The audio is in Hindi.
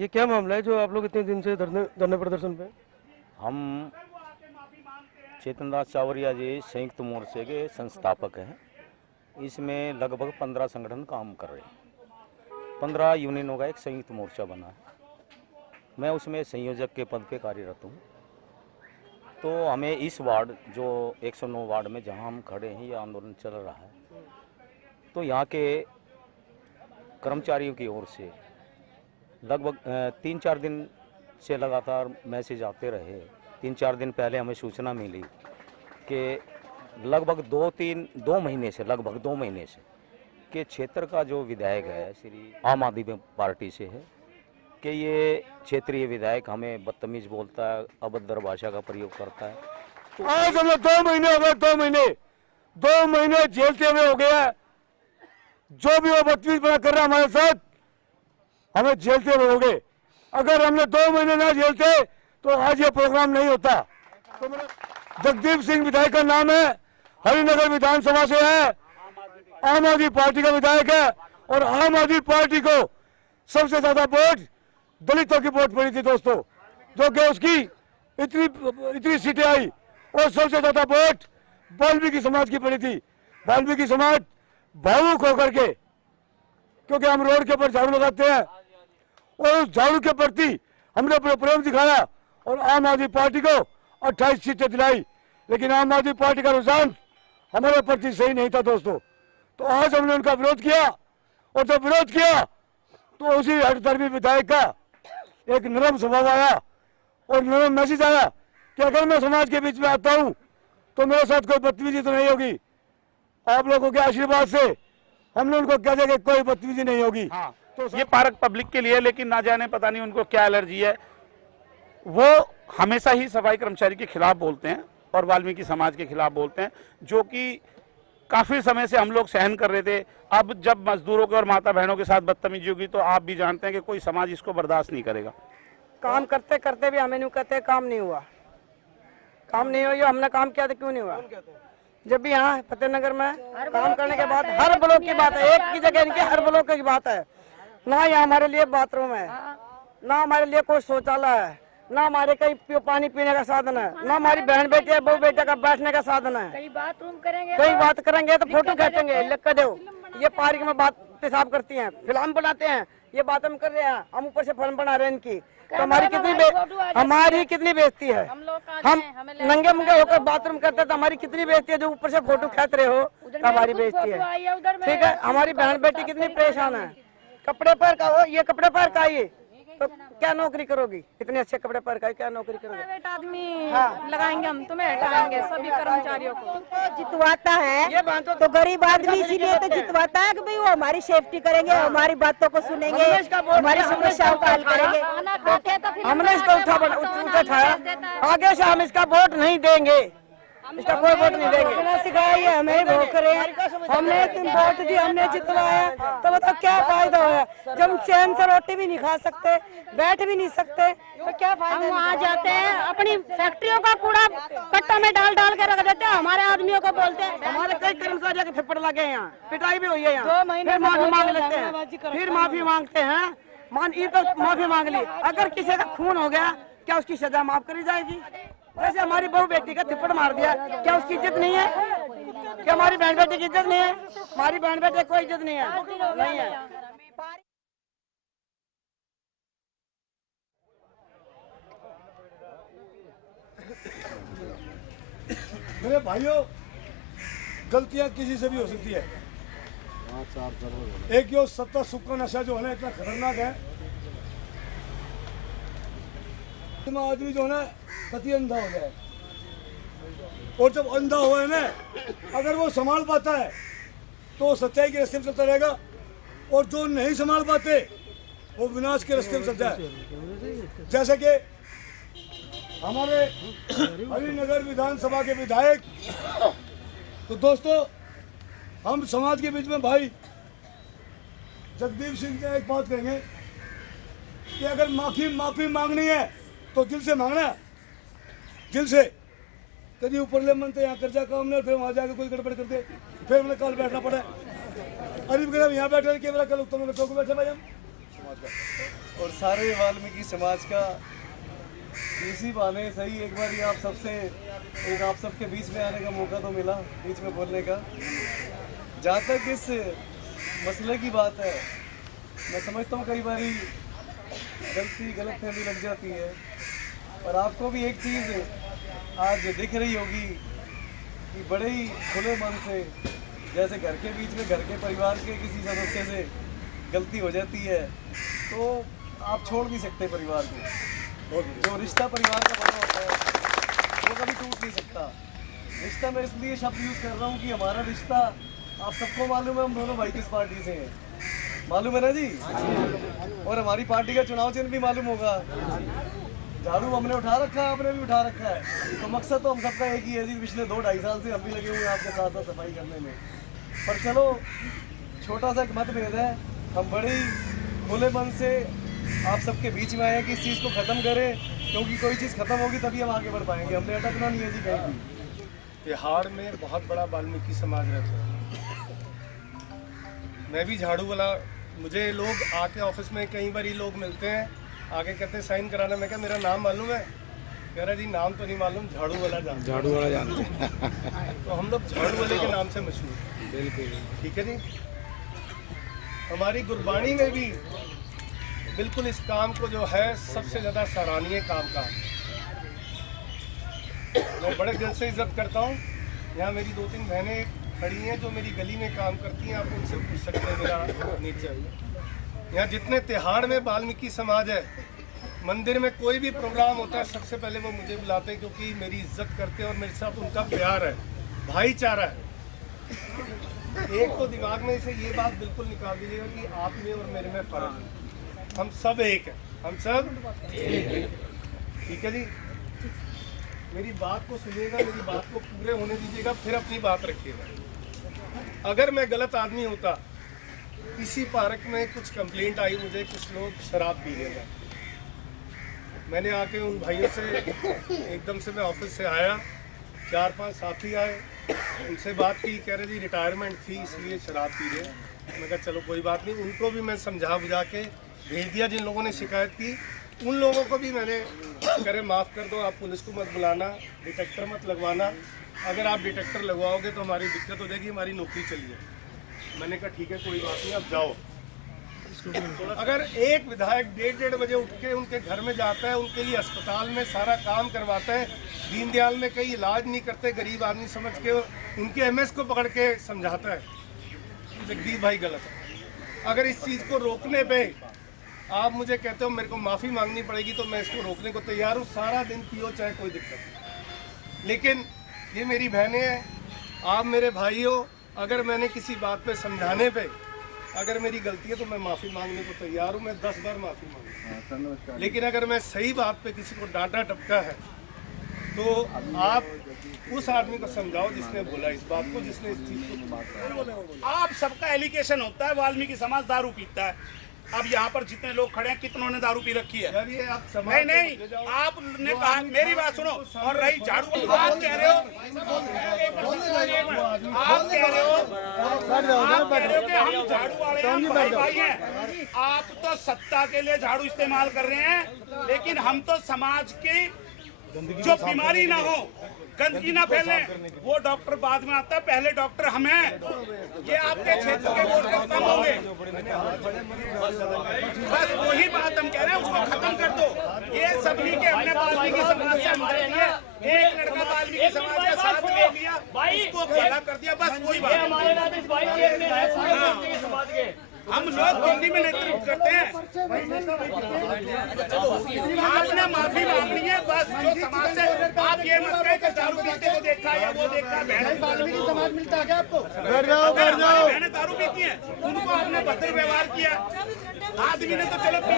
ये क्या मामला है जो आप लोग इतने दिन से धरने प्रदर्शन पे? हम चेतन दास चावरिया जी संयुक्त मोर्चे के संस्थापक हैं। इसमें लगभग 15 संगठन काम कर रहे हैं। 15 यूनियनों का एक संयुक्त मोर्चा बना है। मैं उसमें संयोजक के पद पे कार्यरत हूँ। तो हमें इस वार्ड जो 109 वार्ड में जहाँ हम खड़े हैं ये आंदोलन चल रहा है, तो यहाँ के कर्मचारियों की ओर से लगभग 3-4 दिन से लगातार मैसेज आते रहे। 3-4 दिन पहले हमें सूचना मिली कि लगभग 2 महीने से कि क्षेत्र का जो विधायक है श्री आम आदमी पार्टी से है कि ये क्षेत्रीय विधायक हमें बदतमीज बोलता है, अभद्र भाषा का प्रयोग करता है। तो आज हमें 2 महीने हो गए, 2 महीने झेलते हुए हो गया। जो भी वो बदतमीज बना कर रहा हमारे साथ, हमें झेलते हुए हो गए। अगर हमने 2 महीने ना झेलते तो आज ये प्रोग्राम नहीं होता। तो मेरा जगदीप सिंह विधायक का नाम है, हरिनगर विधानसभा से है, आम आदमी पार्टी का विधायक है। और आम आदमी पार्टी को सबसे ज्यादा वोट दलितों की वोट पड़ी थी दोस्तों, जो कि उसकी इतनी सीटें आई। और सबसे ज्यादा वोट वाल्मीकि समाज की पड़ी थी। वाल्मीकि समाज भावुक होकर के, क्योंकि हम रोड के ऊपर झाड़ू लगाते हैं और उस झाड़ू के प्रति हमने अपना प्रेम दिखाया और आम आदमी पार्टी को 28 सीटें दिलाई। लेकिन आम आदमी पार्टी का रुझान हमारे प्रति सही नहीं था दोस्तों। तो आज हमने उनका विरोध किया, और जब विरोध किया तो उसी हठधर्मी विधायक का एक नरम स्वभाव आया और नरम मैसेज आया कि अगर मैं समाज के बीच में आता हूं तो मेरे साथ कोई बदतमीजी तो नहीं होगी। आप लोगों के आशीर्वाद से हमने उनको कह दिया कि कोई बदतमीजी नहीं होगी। हाँ, तो ये पार्क पब्लिक के लिए, लेकिन ना जाने पता नहीं उनको क्या एलर्जी है। वो हमेशा ही सफाई कर्मचारी के खिलाफ बोलते हैं और वाल्मीकि समाज के खिलाफ बोलते हैं, जो कि काफी समय से हम लोग सहन कर रहे थे। अब जब मजदूरों के और माता बहनों के साथ बदतमीजी होगी तो आप भी जानते हैं कि कोई समाज इसको बर्दाश्त नहीं करेगा। काम करते करते भी हमें नहीं कहते काम नहीं हुआ, काम नहीं हुआ। हमने काम किया तो क्यों नहीं हुआ? जब भी यहाँ फतेहनगर में काम करने के बाद हर ब्लॉक की बात है, एक की जगह इनकी हर ब्लॉक की बात है। ना यहाँ हमारे लिए बाथरूम है, ना हमारे लिए कोई शौचालय है, ना हमारे कहीं पानी पीने का साधन है, ना हमारी बहन बेटी बहू बेटे का बैठने का साधन है। कई बात करेंगे तो फोटो खींचेंगे, लिख कर दो। ये पार्क में बात पेशाब करती हैं, फिल्म बनाते हैं, ये बात हम कर रहे हैं, हम ऊपर से फिल्म बना रहे हैं इनकी। तो हमारी कितनी बेइज्जती है। हम नंगे मुंगे होकर बाथरूम करते तो हमारी कितनी बेइज्जती है। जो ऊपर से फोटो खींच रहे हो तो हमारी बेइज्जती है। ठीक है, हमारी बहन बेटी कितनी परेशान है। कपड़े पर का हो, ये कपड़े पर का ये, तो क्या नौकरी करोगी? इतने अच्छे कपड़े पर का क्या नौकरी करोगी? आदमी लगाएंगे हम, तुम्हें हटाएंगे सभी कर्मचारियों को। जितवाता है तो गरीब आदमी इसीलिए तो जितवाता है कि भाई वो हमारी सेफ्टी करेंगे, हमारी बातों को सुनेंगे, हमारी समस्याओं का हल करेंगे। हमने इसको उठाया, आगे से हम इसका वोट नहीं देंगे, इसका कोई वोट नहीं देंगे। सिखाया हमें वोट करें, हमने तुम वोट दी, हमने जितवाया, तो बताओ क्या फायदा होया? जब हम चैन से रोटी भी नहीं खा सकते, बैठ भी नहीं सकते, तो क्या फायदा? हम वहाँ जाते हैं, अपनी फैक्ट्रियों का कूड़ा कट्टा में डाल डाल के रख देते हैं, हमारे आदमियों को बोलते हैं। हमारे कई कर्मचारियों के थप्पड़ लगे हैं, यहाँ पिटाई भी हुई है यहाँ। फिर माफी मांग लेते हैं, फिर माफी मांगते हैं। तो माफी मांग ली, अगर किसी का खून हो गया क्या उसकी सजा माफ करी जाएगी? जैसे हमारी बहू बेटी का थप्पड़ मार दिया, क्या उसकी इज्जत नहीं है? क्या हमारी बहन बेटी की इज्जत नहीं है? हमारी बहन बेटी कोई इज्जत नहीं है, नहीं है। मेरे भाइयों, गलतियां किसी से भी हो सकती है। एक यो सत्ता सुख का नशा जो है ना इतना खतरनाक है, आदमी जो है ना कति अंधा हो गया है। और जब अंधा हुआ है ना, अगर वो संभाल पाता है तो सच्चाई के रास्ते में चलता रहेगा, और जो नहीं संभाल पाते वो विनाश के रास्ते में चलता है। जैसे कि हमारे हरिनगर विधानसभा के विधायक, तो दोस्तों हम समाज के बीच में भाई जगदीप सिंह से एक बात कहेंगे कि अगर माफी मांगनी है तो दिल से मांगना है, दिल से। कभी ऊपर ले मन तो यहाँ कर जा काम नहीं, फिर वहाँ जाके कोई गड़बड़ कर दे, फिर मैंने कल बैठना पड़ा। अरे यहाँ बैठे के कल उत्तर में बैठे भाई हम समाज का। और सारे वाल्मीकि समाज का। इसी बहाने सही एक बार ये आप सबके बीच में आने का मौका तो मिला, बीच में बोलने का। जहाँ तक इस मसले की बात है, मैं समझता हूँ कई बार गलतफहमी लग जाती है, और आपको भी एक चीज़ आज दिख रही होगी कि बड़े ही खुले मन से, जैसे घर के बीच में घर के परिवार के किसी सदस्य से गलती हो जाती है तो आप छोड़ नहीं सकते परिवार को। जो रिश्ता परिवार का बना होता है वो कभी टूट नहीं सकता। रिश्ता मैं इसलिए शब्द यूज़ कर रहा हूँ कि हमारा रिश्ता आप सबको मालूम है, हम दोनों भाई किस पार्टी से हैं, मालूम है ना जी। और हमारी पार्टी का चुनाव चिन्ह भी मालूम होगा। झाड़ू हमने उठा रखा है, आपने भी उठा रखा है, तो मकसद तो हम सबका एक ही है जी। पिछले 2-2.5 साल से हम भी लगे हुए हैं आपके साथ साथ सफाई करने में। पर चलो छोटा सा एक मतभेद है, हम बड़े ही खुले मन से आप सबके बीच में आए हैं कि इस चीज़ को ख़त्म करें, क्योंकि कोई चीज़ ख़त्म होगी तभी हम आगे बढ़ पाएंगे। हमने अटकना नहीं है जी कहीं भी। तिहाड़ में बहुत बड़ा वाल्मीकि समाज रहता है। मैं भी झाड़ू वाला, मुझे लोग आके ऑफिस में कई बार लोग मिलते हैं, आगे कहते हैं साइन कराना। मैं क्या मेरा नाम मालूम है? कह रहा जी नाम तो नहीं मालूम, झाड़ू वाला जानते हैं। तो हम लोग झाड़ू वाले के नाम से मशहूर हैं। बिल्कुल ठीक है जी। हमारी गुरबाणी में भी बिल्कुल इस काम को जो है सबसे ज़्यादा सराहनीय काम का मैं बड़े दिल से इज्जत करता हूँ। यहाँ मेरी 2-3 बहनें खड़ी हैं जो मेरी गली में काम करती हैं, आप उनसे पूछ सकते हैं मेरा नेचर। यहाँ जितने तिहाड़ में वाल्मीकि समाज है, मंदिर में कोई भी प्रोग्राम होता है सबसे पहले वो मुझे बुलाते हैं, क्योंकि मेरी इज्जत करते हैं और मेरे साथ उनका प्यार है, भाईचारा है। एक तो दिमाग में से ये बात बिल्कुल निकाल दीजिएगा कि आप में और मेरे में फर्क है। हम सब एक हैं, हम सब ठीक है जी। मेरी बात को सुनिएगा, मेरी बात को पूरे होने दीजिएगा, फिर अपनी बात रखिएगा। अगर मैं गलत आदमी होता, किसी पार्क में कुछ कंप्लेंट आई मुझे, कुछ लोग शराब पी रहे हैं, मैंने आके उन भाइयों से एकदम से मैं ऑफिस से आया, 4-5 साथी आए, उनसे बात की, कह रहे जी रिटायरमेंट थी इसलिए शराब पी रहे। मैं कहा चलो कोई बात नहीं। उनको भी मैं समझा बुझा के भेज दिया। जिन लोगों ने शिकायत की उन लोगों को भी मैंने करे माफ़ कर दो, आप पुलिस को मत बुलाना, डिटेक्टर मत लगवाना। अगर आप डिटेक्टर लगवाओगे तो हमारी दिक्कत हो जाएगी, हमारी नौकरी चली जाएगी। मैंने कहा ठीक है कोई बात नहीं, अब जाओ। अगर एक विधायक 1:30 बजे उठ के उनके घर में जाता है, उनके लिए अस्पताल में सारा काम करवाता है, दीनदयाल में कहीं इलाज नहीं करते, गरीब आदमी समझ के उनके एमएस को पकड़ के समझाता है, जगदीश भाई गलत है। अगर इस चीज़ को रोकने पे आप मुझे कहते हो मेरे को माफ़ी मांगनी पड़ेगी तो मैं इसको रोकने को तैयार हूँ। सारा दिन पियो चाहे कोई दिक्कत नहीं। लेकिन ये मेरी बहनें हैं, आप मेरे भाई हो। अगर मैंने किसी बात पे समझाने पे अगर मेरी गलती है तो मैं माफ़ी मांगने को तैयार हूँ, मैं 10 बार माफ़ी मांगूँ। लेकिन अगर मैं सही बात पे किसी को डांटा टपका है तो आप उस आदमी को समझाओ जिसने बोला इस बात को, जिसने इस चीज़ को। आप सबका एलिगेशन होता है वाल्मीकि समाज दारू पीता है। अब यहाँ पर जितने लोग खड़े हैं कितनों ने दारू पी रखी है? यार ये आप नहीं, आपने कहा, मेरी बात सुनो। और रही झाड़ू, आप कह रहे हो कि हम झाड़ू वाले हैं, भाई भाई हैं। आप तो सत्ता के लिए झाड़ू इस्तेमाल कर रहे हैं, लेकिन हम तो समाज की जो बीमारी ना हो, गंदगी ना फैले, वो डॉक्टर बाद में आता है, पहले डॉक्टर हम हैं। ये आपके क्षेत्र के वोटर्स कम होंगे। बस वही बात हम कह रहे हैं, उसको खत्म कर दो। ये सभी के हमने वाल्मीकि समाज से हमारे लिए एक लड़का वाल्मीकि समाज का साथ ले लिया, उसको खड़ा कर दिया, बस वही बात। हम लोग हिंदी में नेतृत्व करते हैं। आपने माफी मांगनी है, बस जो समाज से आप ये मत कहें कि दारू पीते को देखा है या वो देखा है। बहनें समाज मिलता है क्या आपको? बहनें दारू पीती हैं, उनको आपने भद्र व्यवहार किया। आदमी ने तो चलो पी